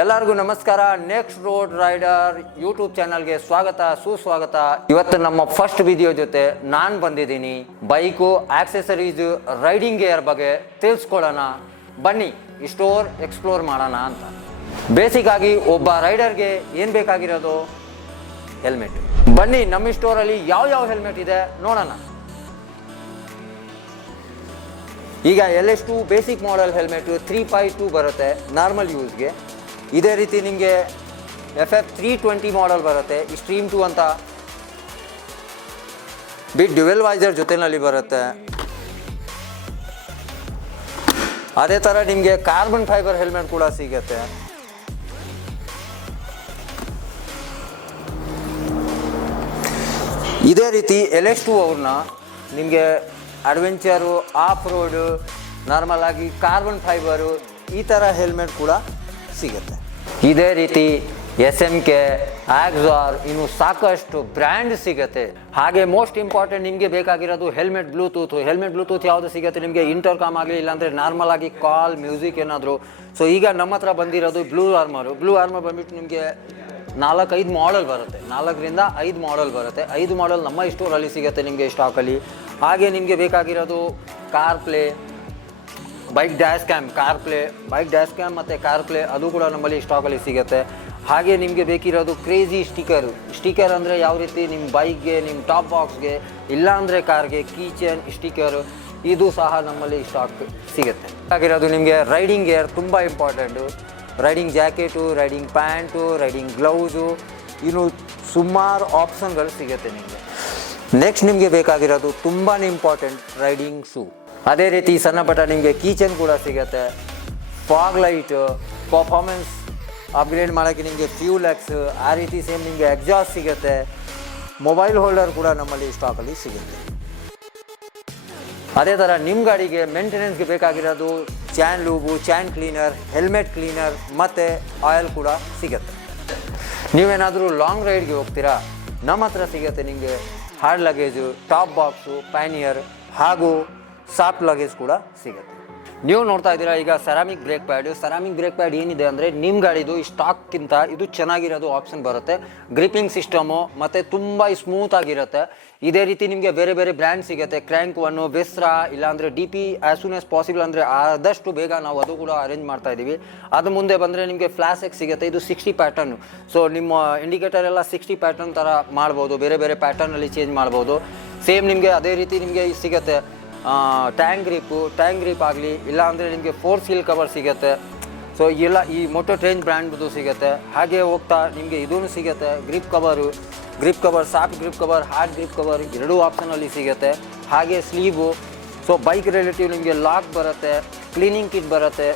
ಎಲ್ಲರಿಗೂ ನಮಸ್ಕಾರ. Next road rider YouTube ಚಾನಲ್ಗೆ ಸ್ವಾಗತ ಸುಸ್ವಾಗತ. ಇವತ್ತು ನಮ್ಮ ಫಸ್ಟ್ ವಿಡಿಯೋ ಜೊತೆ ನಾನು ಬಂದಿದ್ದೀನಿ. ಬೈಕು ಆಕ್ಸೆಸರೀಸ್ ರೈಡಿಂಗ್ ಗೇರ್ ಬಗ್ಗೆ ತಿಳಿಸ್ಕೊಳ್ಳೋಣ ಬನ್ನಿ, ಸ್ಟೋರ್ ಎಕ್ಸ್ಪ್ಲೋರ್ ಮಾಡೋಣ ಅಂತ. ಬೇಸಿಕ್ ಆಗಿ ಒಬ್ಬ ರೈಡರ್ಗೆ ಏನು ಬೇಕಾಗಿರೋದು ಹೆಲ್ಮೆಟ್. ಬನ್ನಿ ನಮ್ಮ ಸ್ಟೋರಲ್ಲಿ ಯಾವ ಹೆಲ್ಮೆಟ್ ಇದೆ ನೋಡೋಣ. ಈಗ LS2 ಬೇಸಿಕ್ ಮಾಡೆಲ್ ಹೆಲ್ಮೆಟ್ 352 ಬರುತ್ತೆ ನಾರ್ಮಲ್ ಯೂಸ್ಗೆ. ಇದೇ ರೀತಿ ನಿಮಗೆ FF 320 ಮಾಡೆಲ್ ಬರುತ್ತೆ, ಸ್ಟ್ರೀಮ್ 2 ಅಂತ ಬಿಟ್ ಡ್ಯುವೆಲ್ ವೈಸರ್ ಜೊತೆನಲ್ಲಿ ಬರುತ್ತೆ. ಅದೇ ಥರ ನಿಮಗೆ ಕಾರ್ಬನ್ ಫೈಬರ್ ಹೆಲ್ಮೆಟ್ ಕೂಡ ಸಿಗುತ್ತೆ. ಇದೇ ರೀತಿ LS2 ಅವ್ರನ್ನ ನಿಮಗೆ ಅಡ್ವೆಂಚರು, ಆಫ್ ರೋಡು, ನಾರ್ಮಲ್ ಆಗಿ ಕಾರ್ಬನ್ ಫೈಬರು ಈ ಥರ ಹೆಲ್ಮೆಟ್ ಕೂಡ ಸಿಗುತ್ತೆ. ಇದೇ ರೀತಿ SMK, ಆಕ್ಸಾರ್, ಇನ್ನು ಸಾಕಷ್ಟು ಬ್ರ್ಯಾಂಡ್ ಸಿಗುತ್ತೆ. ಹಾಗೆ ಮೋಸ್ಟ್ ಇಂಪಾರ್ಟೆಂಟ್ ನಿಮಗೆ ಬೇಕಾಗಿರೋದು ಹೆಲ್ಮೆಟ್ ಬ್ಲೂಟೂತ್ ಯಾವುದು ಸಿಗುತ್ತೆ ನಿಮಗೆ, ಇಂಟರ್ಕಾಮ್ ಆಗಲಿ, ಇಲ್ಲಾಂದರೆ ನಾರ್ಮಲ್ ಆಗಿ ಕಾಲ್ ಮ್ಯೂಸಿಕ್ ಏನಾದರೂ. ಸೊ ಈಗ ನಮ್ಮ ಹತ್ರ ಬಂದಿರೋದು ಬ್ಲೂ ಆರ್ಮರ್ ಬಂದ್ಬಿಟ್ಟು ನಿಮಗೆ 4-5 ಮಾಡೆಲ್ ಬರುತ್ತೆ, 4ರಿಂದ 5 ಮಾಡೆಲ್ ಬರುತ್ತೆ. 5 ಮಾಡೆಲ್ ನಮ್ಮ ಸ್ಟೋರಲ್ಲಿ ಸಿಗುತ್ತೆ ನಿಮಗೆ ಸ್ಟಾಕಲ್ಲಿ. ಹಾಗೆ ನಿಮಗೆ ಬೇಕಾಗಿರೋದು car play, bike dash cam ಮತ್ತು ಕಾರ್ ಪ್ಲೇ ಅದು ಕೂಡ ನಮ್ಮಲ್ಲಿ ಸ್ಟಾಕಲ್ಲಿ ಸಿಗುತ್ತೆ. ಹಾಗೆ ನಿಮಗೆ ಬೇಕಿರೋದು ಕ್ರೇಜಿ ಸ್ಟಿಕರ್ ಅಂದರೆ ಯಾವ ರೀತಿ ನಿಮ್ಮ ಬೈಕ್ಗೆ, ನಿಮ್ಮ ಟಾಪ್ ಬಾಕ್ಸ್ಗೆ, ಇಲ್ಲಾಂದರೆ ಕಾರ್ಗೆ ಕೀಚೇನ್ ಸ್ಟಿಕರು, ಇದು ಸಹ ನಮ್ಮಲ್ಲಿ ಸ್ಟಾಕ್ ಸಿಗುತ್ತೆ. ಆಗಿರೋದು ನಿಮಗೆ ರೈಡಿಂಗ್ ಗೇರ್ ತುಂಬ important. Riding jacket, riding pant, riding gloves, ಇನ್ನು ಸುಮಾರು ಆಪ್ಷನ್ಗಳು ಸಿಗುತ್ತೆ ನಿಮಗೆ. ನೆಕ್ಸ್ಟ್ ನಿಮಗೆ ಬೇಕಾಗಿರೋದು ತುಂಬಾ ಇಂಪಾರ್ಟೆಂಟ್ ರೈಡಿಂಗ್ ಶೂ. ಅದೇ ರೀತಿ ಸಣ್ಣ ಪಟ್ಟ ನಿಮಗೆ ಕೀಚನ್ ಕೂಡ ಸಿಗುತ್ತೆ. ಫಾಗ್ ಲೈಟು, ಪರ್ಫಾರ್ಮೆನ್ಸ್ ಅಪ್ಗ್ರೇಡ್ ಮಾಡೋಕ್ಕೆ ನಿಮಗೆ ಫ್ಯೂಲ್ ಎಕ್ಸ್, ಆ ರೀತಿ ಸೇಮ್ ನಿಮಗೆ ಎಕ್ಸಾಸ್ಟ್ ಸಿಗುತ್ತೆ. ಮೊಬೈಲ್ ಹೋಲ್ಡರ್ ಕೂಡ ನಮ್ಮಲ್ಲಿ ಸ್ಟಾಕಲ್ಲಿ ಸಿಗುತ್ತೆ. ಅದೇ ಥರ ನಿಮ್ಮ ಗಾಡಿಗೆ ಮೇಂಟೆನೆನ್ಸ್ಗೆ ಬೇಕಾಗಿರೋದು ಚಾನ್ ಲೂಬು, ಚಾನ್ ಕ್ಲೀನರ್, ಹೆಲ್ಮೆಟ್ ಕ್ಲೀನರ್ ಮತ್ತು ಆಯಿಲ್ ಕೂಡ ಸಿಗುತ್ತೆ. ನೀವೇನಾದರೂ ಲಾಂಗ್ ರೈಡ್ಗೆ ಹೋಗ್ತೀರಾ, ನಮ್ಮ ಹತ್ರ ಸಿಗುತ್ತೆ ನಿಮಗೆ hard luggage, top box, pannier ಹಾಗೂ ಸಾಫ್ಟ್ ಲಗೇಜ್ ಕೂಡ ಸಿಗುತ್ತೆ. ನೀವು ನೋಡ್ತಾ ಇದ್ದೀರಾ ಈಗ ಸೆರಾಮಿಕ್ ಬ್ರೇಕ್ ಪ್ಯಾಡ್ ಏನಿದೆ ಅಂದರೆ ನಿಮ್ಮ ಗಾಡಿದು ಸ್ಟಾಕ್ಗಿಂತ ಇದು ಚೆನ್ನಾಗಿರೋದು ಆಪ್ಷನ್ ಬರುತ್ತೆ. ಗ್ರಿಪ್ಪಿಂಗ್ ಸಿಸ್ಟಮು ಮತ್ತು ತುಂಬ ಸ್ಮೂತ್ ಆಗಿರುತ್ತೆ. ಇದೇ ರೀತಿ ನಿಮಗೆ ಬೇರೆ ಬೇರೆ ಬ್ರ್ಯಾಂಡ್ ಸಿಗುತ್ತೆ. ಕ್ರ್ಯಾಂಕ್ 1, ವೆಸ್ರಾ, ಇಲ್ಲಾಂದರೆ DP as soon as possible ಅಂದರೆ ಆದಷ್ಟು ಬೇಗ ನಾವು ಅದು ಕೂಡ ಅರೇಂಜ್ ಮಾಡ್ತಾ ಇದ್ದೀವಿ. ಅದು ಮುಂದೆ ಬಂದರೆ ನಿಮಗೆ ಫ್ಲಾಶ್ ಎಕ್ಸ್ ಸಿಗುತ್ತೆ. ಇದು 60 ಪ್ಯಾಟರ್ನು. ಸೊ ನಿಮ್ಮ ಇಂಡಿಕೇಟರ್ ಎಲ್ಲ 60 ಪ್ಯಾಟರ್ನ್ ಥರ ಮಾಡ್ಬೋದು, ಬೇರೆ ಬೇರೆ ಪ್ಯಾಟರ್ನಲ್ಲಿ ಚೇಂಜ್ ಮಾಡ್ಬೋದು. ಸೇಮ್ ನಿಮಗೆ ಅದೇ ರೀತಿ ನಿಮಗೆ ಸಿಗುತ್ತೆ. ಟ್ಯಾಂಕ್ ಗ್ರಿಪ್ ಆಗಲಿ, ಇಲ್ಲಾಂದರೆ ನಿಮಗೆ 4 ಸೀಲ್ ಕವರ್ ಸಿಗುತ್ತೆ. ಸೊ ಎಲ್ಲ ಈ ಮೋಟೋ ಟ್ರೇಂಜ್ ಬ್ರ್ಯಾಂಡ್ದು ಸಿಗುತ್ತೆ. ಹಾಗೆ ಹೋಗ್ತಾ ನಿಮಗೆ ಇದೂ ಸಿಗುತ್ತೆ, grip cover, soft grip cover, hard grip cover ಎರಡೂ ಆಪ್ಷನಲ್ಲಿ ಸಿಗುತ್ತೆ. ಹಾಗೆ ಸ್ಲೀವು. ಸೊ ಬೈಕ್ ರಿಲೇಟಿವ್ ನಿಮಗೆ ಲಾಕ್ ಬರುತ್ತೆ, ಕ್ಲೀನಿಂಗ್ ಕಿಟ್ ಬರುತ್ತೆ,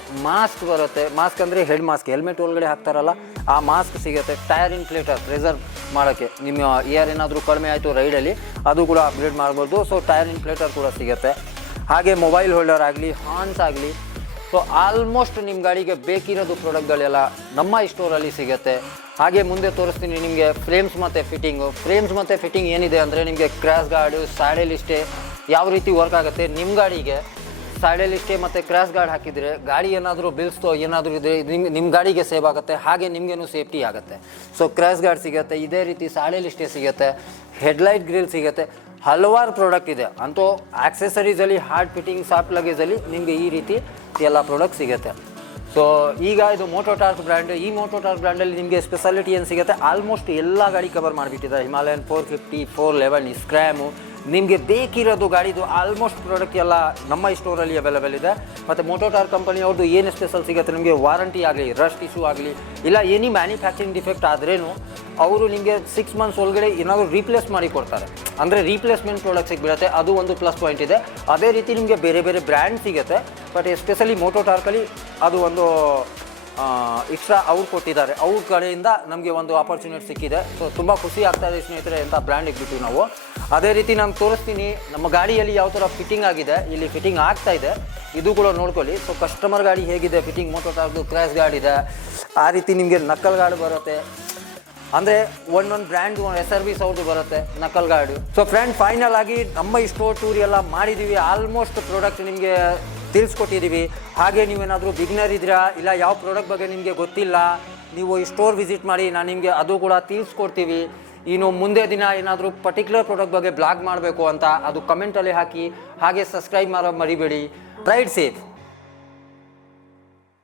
ಮಾಸ್ಕ್ ಅಂದರೆ ಹೆಡ್ ಮಾಸ್ಕ್, ಹೆಲ್ಮೆಟ್ ಒಳಗಡೆ ಹಾಕ್ತಾರಲ್ಲ ಆ ಮಾಸ್ಕ್ ಸಿಗುತ್ತೆ. ಟೈರ್ ಇನ್ಫ್ಲೇಟರ್ ಪ್ರೆಸರ್ ಮಾಡೋಕ್ಕೆ, ನಿಮ್ಮ ಇಯರ್ ಏನಾದರೂ ಕಡಿಮೆ ಆಯಿತು ರೈಡಲ್ಲಿ ಅದು ಕೂಡ ಅಪ್ಗ್ರೇಡ್ ಮಾಡ್ಬೋದು. ಸೊ ಟೈರ್ ಇನ್ಫ್ಲೇಟರ್ ಕೂಡ ಸಿಗುತ್ತೆ. ಹಾಗೆ ಮೊಬೈಲ್ ಹೋಲ್ಡರ್ ಆಗಲಿ, ಹಾರ್ನ್ಸ್ ಆಗಲಿ, ಸೊ ಆಲ್ಮೋಸ್ಟ್ ನಿಮ್ಮ ಗಾಡಿಗೆ ಬೇಕಿರೋದು ಪ್ರಾಡಕ್ಟ್ಗಳೆಲ್ಲ ನಮ್ಮ ಸ್ಟೋರಲ್ಲಿ ಸಿಗುತ್ತೆ. ಹಾಗೆ ಮುಂದೆ ತೋರಿಸ್ತೀನಿ ನಿಮಗೆ ಫ್ರೇಮ್ಸ್ ಮತ್ತು ಫಿಟ್ಟಿಂಗ್ ಏನಿದೆ ಅಂದರೆ ನಿಮಗೆ ಕ್ರ್ಯಾಶ್ ಗಾರ್ಡು, ಸ್ಯಾಡಲ್ ಇಷ್ಟೇ ಯಾವ ರೀತಿ ವರ್ಕ್ ಆಗುತ್ತೆ. ನಿಮ್ಮ ಗಾಡಿಗೆ ಸ್ಯಾಡಲ್ ಇಷ್ಟೇ ಮತ್ತು ಕ್ರ್ಯಾಶ್ ಗಾರ್ಡ್ ಹಾಕಿದರೆ ಗಾಡಿ ಏನಾದರೂ ಬಿಲ್ಸ್ತೋ ಏನಾದರೂ ಇದ್ದರೆ ನಿಮ್ಮ ಗಾಡಿಗೆ ಸೇವ್ ಆಗುತ್ತೆ, ಹಾಗೆ ನಿಮಗೇನು ಸೇಫ್ಟಿ ಆಗುತ್ತೆ. ಸೊ ಕ್ರ್ಯಾಶ್ ಗಾರ್ಡ್ ಸಿಗುತ್ತೆ. ಇದೇ ರೀತಿ ಸ್ಯಾಡಲ್ ಇಷ್ಟೇ ಸಿಗುತ್ತೆ, ಹೆಡ್ಲೈಟ್ ಗ್ರಿಲ್ ಸಿಗುತ್ತೆ. ಹಲವಾರು ಪ್ರಾಡಕ್ಟ್ ಇದೆ. ಅಂತೂ ಆಕ್ಸೆಸರೀಸಲ್ಲಿ ಹಾರ್ಡ್ ಫಿಟ್ಟಿಂಗ್, ಸಾಫ್ಟ್ ಲಗೇಜಲ್ಲಿ ನಿಮಗೆ ಈ ರೀತಿ ಎಲ್ಲ ಪ್ರಾಡಕ್ಟ್ ಸಿಗುತ್ತೆ. ಸೊ ಈಗ ಇದು ಮೋಟೋಟಾರ್ಕ್ ಬ್ರ್ಯಾಂಡ್. ಈ ಮೋಟೋಟಾರ್ಕ್ ಬ್ರ್ಯಾಂಡಲ್ಲಿ ನಿಮಗೆ ಸ್ಪೆಷಾಲಿಟಿ ಏನು ಸಿಗುತ್ತೆ, ಆಲ್ಮೋಸ್ಟ್ ಎಲ್ಲ ಗಾಡಿ ಕವರ್ ಮಾಡಿಬಿಟ್ಟಿದ್ದಾರೆ. ಹಿಮಾಲಯನ್ 450, 411, ಸ್ಕ್ರ್ಯಾಮು, ನಿಮಗೆ ಬೇಕಿರೋದು ಗಾಡಿದು ಆಲ್ಮೋಸ್ಟ್ ಪ್ರಾಡಕ್ಟ್ ಎಲ್ಲ ನಮ್ಮ ಸ್ಟೋರಲ್ಲಿ ಅವೈಲೇಬಲ್ ಇದೆ. ಮತ್ತು ಮೋಟೋಟಾರ್ಕ್ ಕಂಪನಿಯವ್ರದ್ದು ಏನು ಸ್ಪೆಷಲ್ ಸಿಗುತ್ತೆ ನಿಮಗೆ, ವಾರಂಟಿ ಆಗಲಿ, ರಸ್ಟ್ ಇಶ್ಯೂ ಆಗಲಿ, ಇಲ್ಲ ಎನಿ ಮ್ಯಾನುಫ್ಯಾಕ್ಚರಿಂಗ್ ಡಿಫೆಕ್ಟ್ ಆದ್ರೇನು ಅವರು ನಿಮಗೆ 6 ಮಂತ್ಸ್ ಒಳಗಡೆ ಏನಾದರೂ ರೀಪ್ಲೇಸ್ ಮಾಡಿ ಕೊಡ್ತಾರೆ. ಅಂದರೆ ರೀಪ್ಲೇಸ್ಮೆಂಟ್ ಪ್ರಾಡಕ್ಟ್ ಸಿಗ್ಬಿಡುತ್ತೆ, ಅದು ಒಂದು ಪ್ಲಸ್ ಪಾಯಿಂಟ್ ಇದೆ. ಅದೇ ರೀತಿ ನಿಮಗೆ ಬೇರೆ ಬೇರೆ ಬ್ರ್ಯಾಂಡ್ ಸಿಗುತ್ತೆ. ಬಟ್ ಎಸ್ಪೆಷಲಿ ಮೋಟೋಟಾರ್ಕಲ್ಲಿ ಅದು ಒಂದು ಎಕ್ಸ್ಟ್ರಾ ಅವ್ರು ಕೊಟ್ಟಿದ್ದಾರೆ, ಅವ್ರ ಕಡೆಯಿಂದ ನಮಗೆ ಒಂದು ಆಪರ್ಚುನಿಟಿ ಸಿಕ್ಕಿದೆ. ಸೊ ತುಂಬ ಖುಷಿ ಆಗ್ತಾಯಿದೆ ಸ್ನೇಹಿತರೆ, ಅಂತ ಬ್ರ್ಯಾಂಡ್ ಇಟ್ಬಿಟ್ಟು ನಾವು. ಅದೇ ರೀತಿ ನಾನು ತೋರಿಸ್ತೀನಿ ನಮ್ಮ ಗಾಡಿಯಲ್ಲಿ ಯಾವ ಥರ ಫಿಟ್ಟಿಂಗ್ ಆಗಿದೆ. ಇಲ್ಲಿ ಫಿಟ್ಟಿಂಗ್ ಆಗ್ತಾ ಇದೆ, ಇದು ಕೂಡ ನೋಡ್ಕೊಳ್ಳಿ. ಸೊ ಕಸ್ಟಮರ್ ಗಾಡಿ ಹೇಗಿದೆ ಫಿಟ್ಟಿಂಗ್, ಮೋಟೋಟಾರ್ಕ್ದು ಕ್ರ್ಯಾಶ್ ಗಾರ್ಡ್ ಇದೆ, ಆ ರೀತಿ ನಿಮಗೆ ನಕ್ಕಲ್ ಗಾರ್ಡ್ ಬರುತ್ತೆ. ಅಂದರೆ ಒಂದೊಂದು ಬ್ರ್ಯಾಂಡು SRVs ಅವ್ರದ್ದು ಬರುತ್ತೆ ನಕಲ್ ಗಾರ್ಡು. ಸೊ ಫ್ರೆಂಡ್, ಫೈನಲ್ ಆಗಿ ನಮ್ಮ ಸ್ಟೋರ್ ಟೂರ್ ಎಲ್ಲ ಮಾಡಿದ್ದೀವಿ. ಆಲ್ಮೋಸ್ಟ್ ಪ್ರಾಡಕ್ಟ್ ನಿಮಗೆ ತಿಳಿಸ್ಕೊಟ್ಟಿದ್ದೀವಿ. ಹಾಗೆ ನೀವೇನಾದರೂ ಬಿಗ್ನರ್ ಇದ್ದೀರಾ, ಇಲ್ಲ ಯಾವ ಪ್ರಾಡಕ್ಟ್ ಬಗ್ಗೆ ನಿಮಗೆ ಗೊತ್ತಿಲ್ಲ, ನೀವು ಈ ಸ್ಟೋರ್ ವಿಸಿಟ್ ಮಾಡಿ, ನಾನು ನಿಮಗೆ ಅದು ಕೂಡ ತಿಳಿಸ್ಕೊಡ್ತೀವಿ. ಇನ್ನು ಮುಂದೆ ದಿನ ಏನಾದರೂ ಪರ್ಟಿಕ್ಯುಲರ್ ಪ್ರಾಡಕ್ಟ್ ಬಗ್ಗೆ ಬ್ಲಾಗ್ ಮಾಡಬೇಕು ಅಂತ ಅದು ಕಮೆಂಟಲ್ಲಿ ಹಾಕಿ. ಹಾಗೆ ಸಬ್ಸ್ಕ್ರೈಬ್ ಮಾಡೋದು ಮರಿಬೇಡಿ. Ride safe.